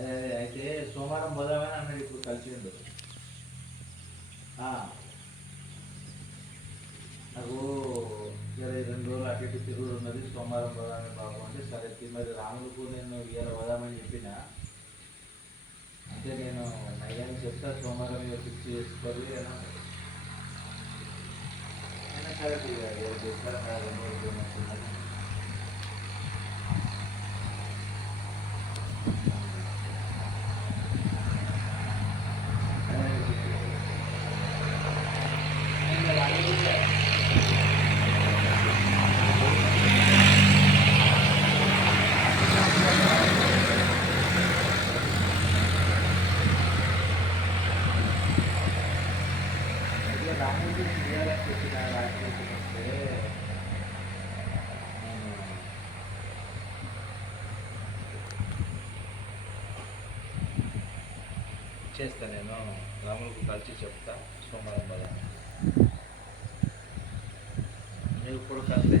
అదే అదే అయితే సోమవారం బుధవారం అన్నాడు ఇప్పుడు కలిసిండు. ఆ. నాకు ఇరవై రెండు రోజులు అటు ఇటు తిరుగుడు ఉన్నది సోమవారం పోదామని బాబు అంటే సరే మరి రాములకు నేను ఇవాళ పోదామని చెప్పిన. అంటే నేను నయ్యాన్ని చెప్తా సోమవారం ఇక ఫిక్స్ చేసుకోవాలి అని అయినా సరే చెప్తాను రెండు రోజులు చేయాలని చెప్పిన రాజకీయ వస్తే నేను చేస్తా నేను రాములకు కలిసి చెప్తా. సోమవారం పద మీరు ఇప్పుడు కలిసి